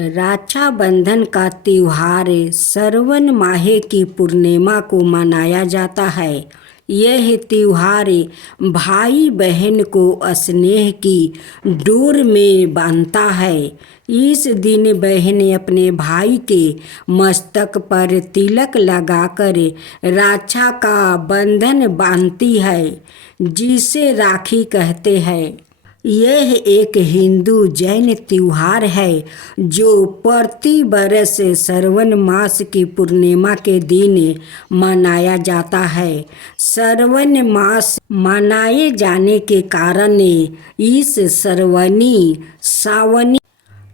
रक्षाबंधन का त्योहार श्रावण माह की पूर्णिमा को मनाया जाता है। यह त्योहार भाई बहन को स्नेह की डोर में बांधता है। इस दिन बहन अपने भाई के मस्तक पर तिलक लगाकर रक्षा का बंधन बांधती है, जिसे राखी कहते हैं। यह एक हिंदू जैन त्योहार है जो प्रति वर्ष श्रावण मास की पूर्णिमा के दिन मनाया जाता है। श्रावण मास मनाए जाने के कारण इस सावनी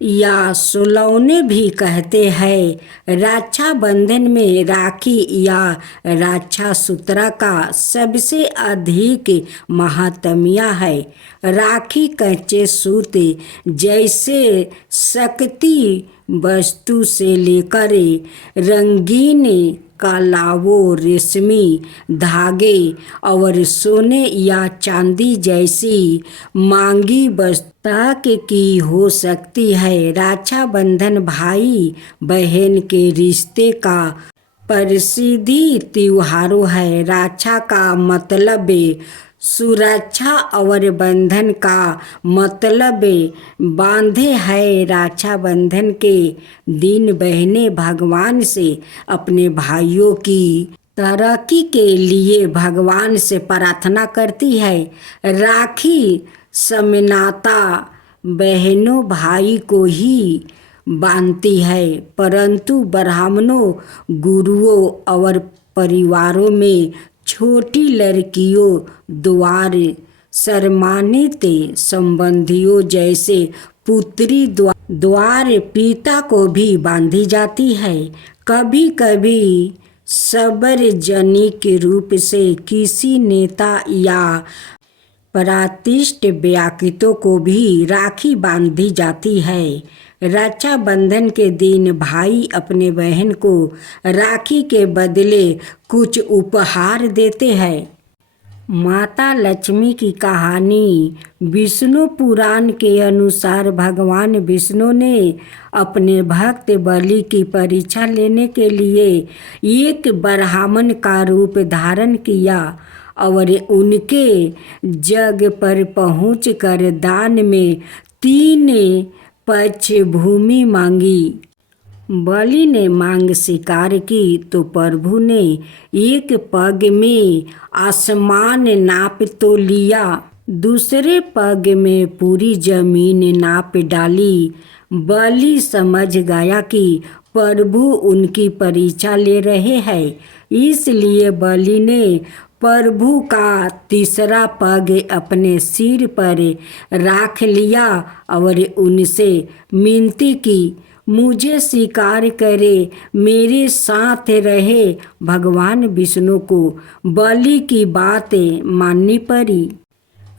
या सुलौने भी कहते हैं। रक्षाबंधन में राखी या रक्षा सूत्र का सबसे अधिक महत्व है। राखी कच्चे सूत जैसे शक्ति वस्तु से लेकर रंगीन कलावों, रेशमी धागे और सोने या चांदी जैसी मांगी वस्तु की हो सकती है। रक्षाबंधन भाई बहन के रिश्ते का प्रसिद्ध त्योहार है। रक्षा का मतलब सुरक्षा और बंधन का मतलब बांधे है। रक्षाबंधन के दिन बहनें भगवान से अपने भाइयों की तरक्की के लिए भगवान से प्रार्थना करती है। राखी समनाता बहनों भाई को ही बांधती है, परंतु ब्राह्मणों, गुरुओं और परिवारों में छोटी लड़कियों द्वारा सम्मानित संबंधियों जैसे पुत्री द्वारा पिता को भी बांधी जाती है। कभी कभी सार्वजनिक के रूप से किसी नेता या प्रतिष्ठित व्यक्तियों को भी राखी बांधी जाती है। रक्षाबंधन के दिन भाई अपने बहन को राखी के बदले कुछ उपहार देते हैं। माता लक्ष्मी की कहानी। विष्णु पुराण के अनुसार भगवान विष्णु ने अपने भक्त बलि की परीक्षा लेने के लिए एक ब्राह्मण का रूप धारण किया और उनके जग पर पहुंचकर दान में 3 पक्ष भूमि मांगी। बलि ने मांग स्वीकार की तो प्रभु ने एक पग में आसमान नाप तो लिया, दूसरे पग में पूरी जमीन नाप डाली। बलि समझ गया कि प्रभु उनकी परीक्षा ले रहे हैं, इसलिए बलि ने प्रभु का तीसरा पग अपने सिर पर रख लिया और उनसे विनती की, मुझे स्वीकार करे, मेरे साथ रहे। भगवान विष्णु को बलि की बात माननी पड़ी।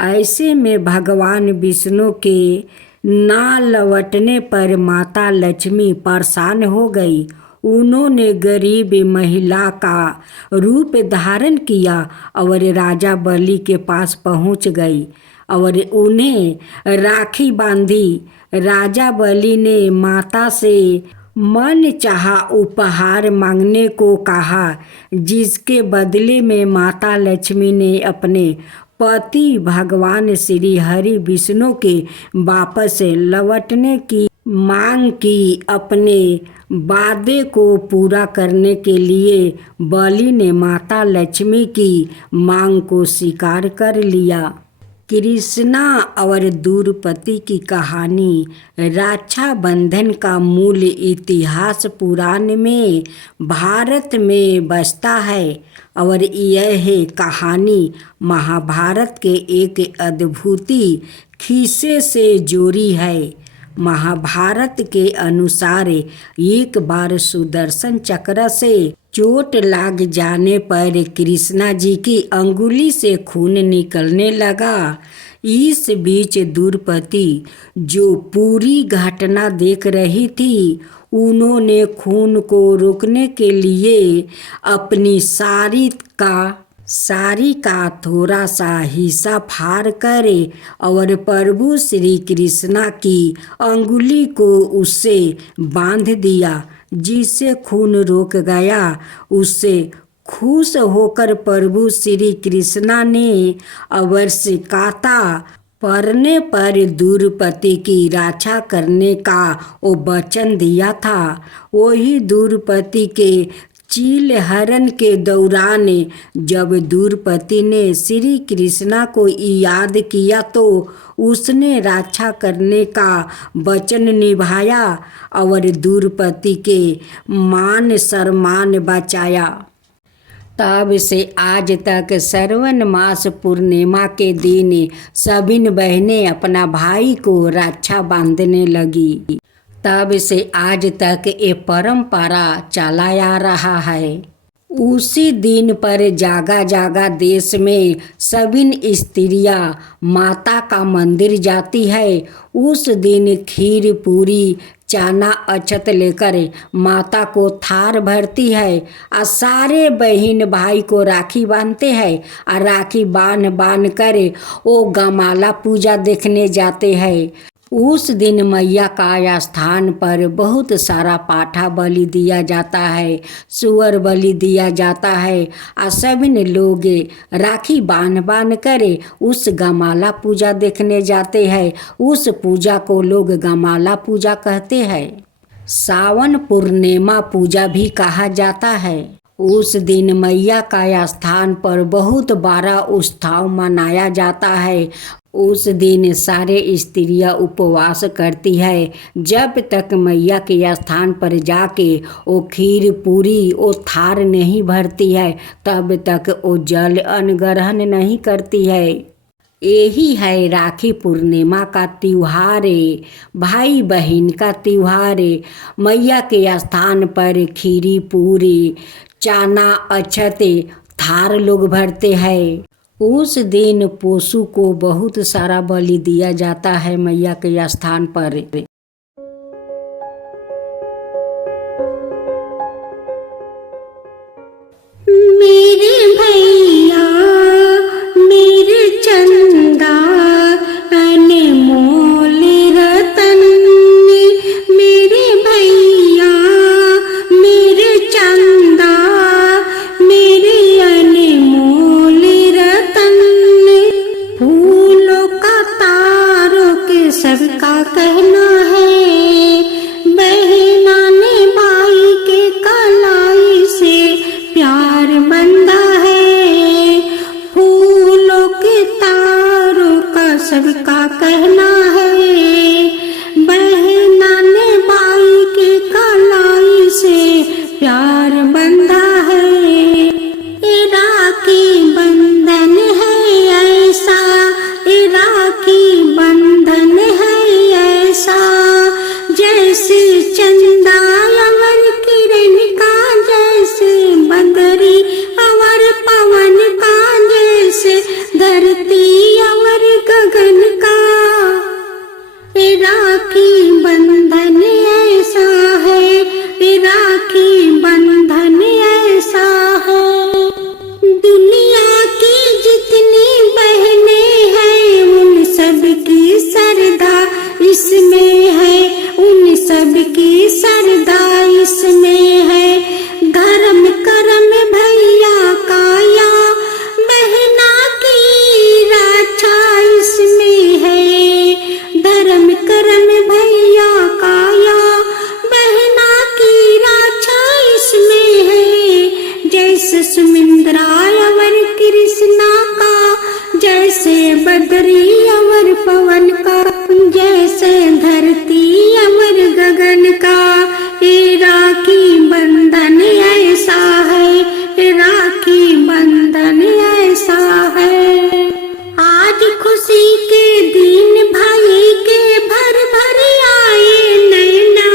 ऐसे में भगवान विष्णु के ना लौटने पर माता लक्ष्मी परेशान हो गई। उन्होंने गरीब महिला का रूप धारण किया और राजा बलि के पास पहुंच गई और उन्हें राखी बांधी। राजा बलि ने माता से मन चाहा उपहार मांगने को कहा, जिसके बदले में माता लक्ष्मी ने अपने पति भगवान श्री हरि विष्णु के वापस लौटने की मांग की। अपने वादे को पूरा करने के लिए बलि ने माता लक्ष्मी की मांग को स्वीकार कर लिया। कृष्णा और द्रौपदी की कहानी। रक्षाबंधन का मूल इतिहास पुराण में भारत में बसता है और यह कहानी महाभारत के एक अद्भुत किस्से से जुड़ी है। महाभारत के अनुसार एक बार सुदर्शन चक्र से चोट लग जाने पर कृष्णा जी की अंगुली से खून निकलने लगा। इस बीच द्रौपदी जो पूरी घटना देख रही थी, उन्होंने खून को रोकने के लिए अपनी साड़ी का साड़ी का थोड़ा सा हिस्सा फाड़ करे और प्रभु श्री कृष्णा की अंगुली को उससे बांध दिया, जिससे खून रुक गया। उससे खुश होकर प्रभु श्री कृष्णा ने आवश्यकता पड़ने पर द्रौपदी की रक्षा करने का वो वचन दिया था। वही द्रौपदी के चीलहरण के दौरान जब द्रौपदी ने श्री कृष्णा को याद किया तो उसने रक्षा करने का वचन निभाया और द्रौपदी के मान सम्मान बचाया। तब से आज तक श्रावण मास पूर्णिमा के दिन सभी बहनें अपना भाई को रक्षा बांधने लगी। तब से आज तक ये परंपरा चला आ रहा है। उसी दिन पर जागा जागा देश में सभी स्त्रियां माता का मंदिर जाती है। उस दिन खीर पूरी चना अक्षत लेकर माता को थार भरती है और सारे बहन भाई को राखी बांधते हैं और राखी बांध कर वो गमाला पूजा देखने जाते हैं। उस दिन मैया का स्थान पर बहुत सारा पाठा बलि दिया जाता है, सुअर बलि दिया जाता है और सभी लोग राखी बांध कर उस गमाला पूजा देखने जाते हैं। उस पूजा को लोग गमाला पूजा कहते हैं। सावन पूर्णिमा पूजा भी कहा जाता है। उस दिन मैया का स्थान पर बहुत बड़ा उत्सव मनाया जाता है। उस दिन सारे स्त्रियां उपवास करती है जब तक मैया के स्थान पर जाके वो खीर पूरी वो थार नहीं भरती है, तब तक वो जल अन्न ग्रहण नहीं करती है। यही है राखी पूर्णिमा का त्योहार, भाई बहन का त्योहार। मैया के स्थान पर खीरी पूरी चना अक्षत थार लोग भरते हैं। उस दिन पशु को बहुत सारा बलि दिया जाता है मैया के स्थान पर। मेरे भैया मेरे चंदा अनमोल रतन, मेरे भैया मेरे चंदा मेरे अनमोल रतन। फूलों का तारों के सबका कहना है, बहना ने भाई के कलाई से प्यार बंधा है। फूलों के तारों का सबका कहना है, बहना ने भाई के कलाई से प्यार बंधा है। ये राखी बंधन है ऐसा, ये राखी बंधन है ऐसा, जैसे चंदा अवर किरण का, जैसे बदरी अवर पवन का, जैसे धरती अवर गगन का। ये राखी बंधन ऐसा है, ये राखी बंधन ऐसा है। दुनिया की जितनी बहनें हैं उन सब की श्रद्धा इसमें है, उन सब की श्रद्धा इसमें है। धर्म कर्म भैया का या बहना की रक्षा इसमें है। धर्म कर्म भैया का या बहना की रक्षा इसमें है। जैसे सुमिंद्रा अवर कृष्णा का, जैसे बदरी अवर पवन का, जैसे धरती अवर गगन का। ये राखी बंधन ऐसा है, ये राखी बंधन ऐसा है। आज खुशी के दिन भाई के भर भर आए नैना,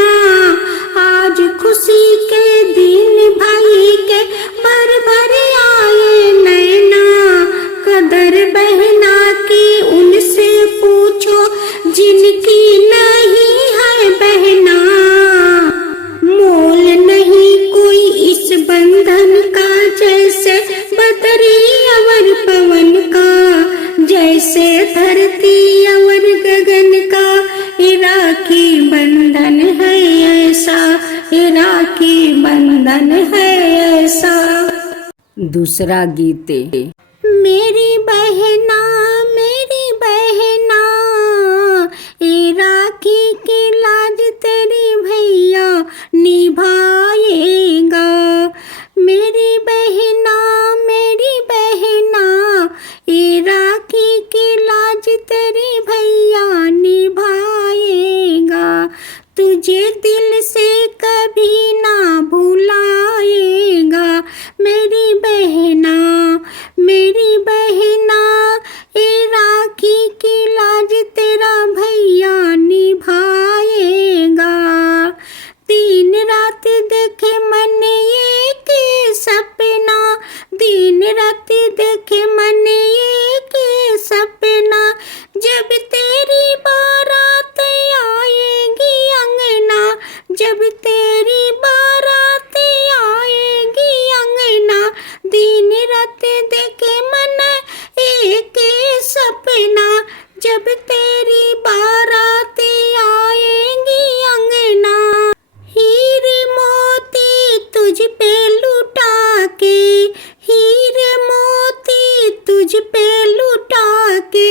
आज खुशी के दिन भाई के भर भर आए नैना। कदर बहना की उनसे पूछो जिनकी नहीं है बहना, मोल नहीं कोई इस बंधन का, जैसे बदरी जैसे धरती और गगन का ये राखी बंधन है ऐसा, ये राखी बंधन है ऐसा। दूसरा गीत। मेरी बहना ये राखी की लाज तेरी भैया निभाएगा। मेरी बहना ये राखी की लाज तेरी भैया निभाएगा। तुझे दिल से कभी ना भुलाएगा। मेरी बहना ये राखी की लाज तेरा भैया निभाएगा। दिन रात देखे मन एक सपना, दिन रात देखे मन एक सपना, जब तेरी बारात आएगी अंगना, जब तेरी बारात आएगी अंगना। दिन रात देखे मन एक सपना, जब तेरी बारात आएगी अंगना। हीरे मोती तुझ पे लुटा के, हीरे मोती तुझ पे लुटा के,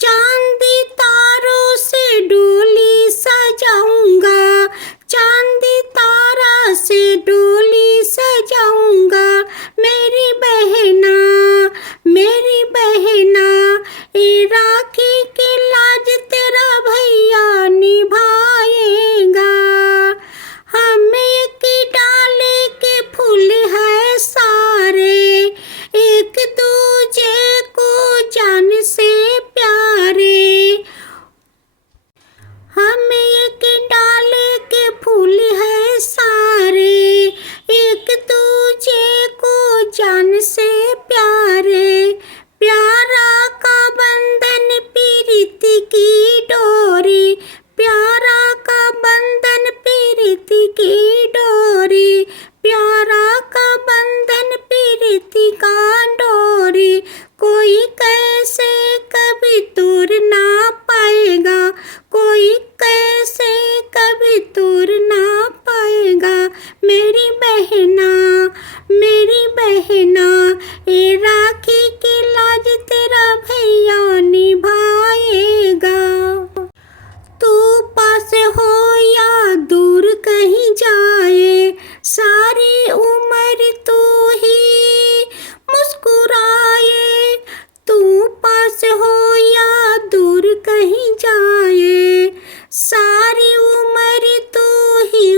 चांदी तारों से डोली सजाऊंगा, चांदी तारा से डोली सजाऊंगा। मेरी बहना ये राखी की लाज तेरा भैया निभाएगा। हम एक डाले के फूल है सारे, एक दूजे को जान से प्यारे। हम एक डाले के फूल है सारे, एक दूजे को जान से प्यारे। प्यारा का बंधन पीरिति की डोरी, प्यारा का बंधन पीरिति की डोरी, प्यारा का बंधन पीरिति का डोरी। कोई कैसे कभी तोड़ ना पाएगा, कोई कैसे कभी तोड़ ना पाएगा। मेरी बहना ये राखी की लाज तेरा भैया निभाएगा। तू पास हो या दूर कहीं जाए, सारी उम्र तू ही मुस्कुराए। तू पास हो या दूर कहीं जाए, सारी उम्र तू ही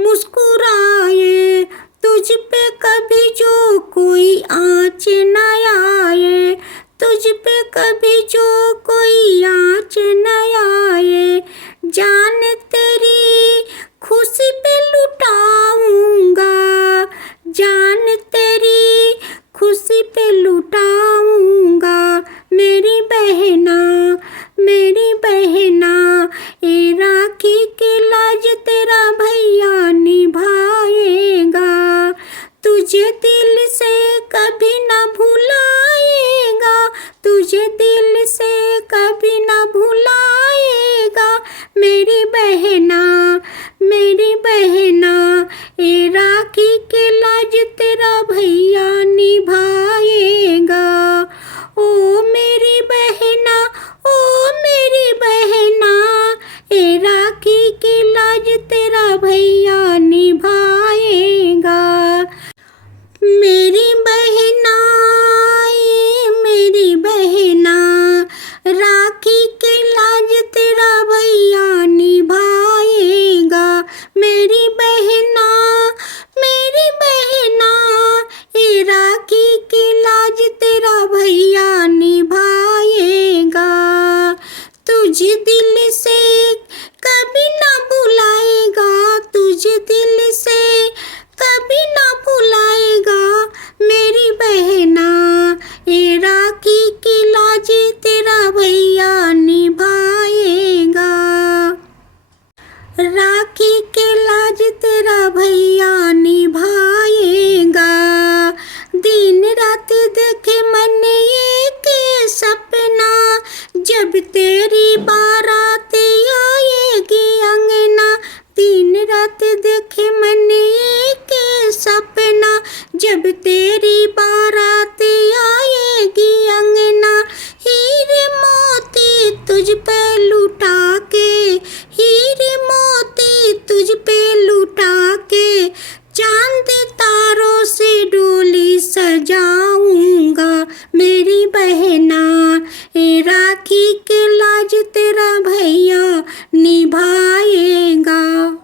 मुस्कुराए। तुझ पे कभी जो कोई आँच न आए, तुझ पे कभी जो कोई आँच न आए। जान तेरी खुशी पे लुटाऊंगा, जान तेरी खुशी पे लुटाऊंगा। मेरी बहना ये राखी की लाज तेरा भैया निभाएगा। तुझे दिल से कभी ना भुलाएगा, तुझे दिल से कभी ना भुलाएगा। मेरी बहना ये राखी की लाज तेरा भैया निभाएगा। ओ मेरी बहना ये राखी की लाज तेरा भैया निभाएगा। मेरी बहना राखी की लाज तेरा भैया निभाएगा। मेरी बहना ये राखी की लाज तेरा भैया निभाएगा। तुझे दिल से कभी ना भुलाएगा, तुझे दिल से कभी ना भुलाएगा। मेरी बहना ये राखी की लाज तेरा भैया निभाएगा। राखी की लाज तेरा भैया निभाएगा। दिन रात देखे मन एक सपना, तेरी बारात आएगी अंगना, दिन रात देखे मन के सपना। जब तेरी बारात आएगी अंगना, हीरे मोती तुझ पे लुटा के, हीरे मोती तुझ पे लुटा के, चांद तारों से डोली सजाऊंगा मेरी बहना। ए राखी के लाज तेरा भैया निभाएगा।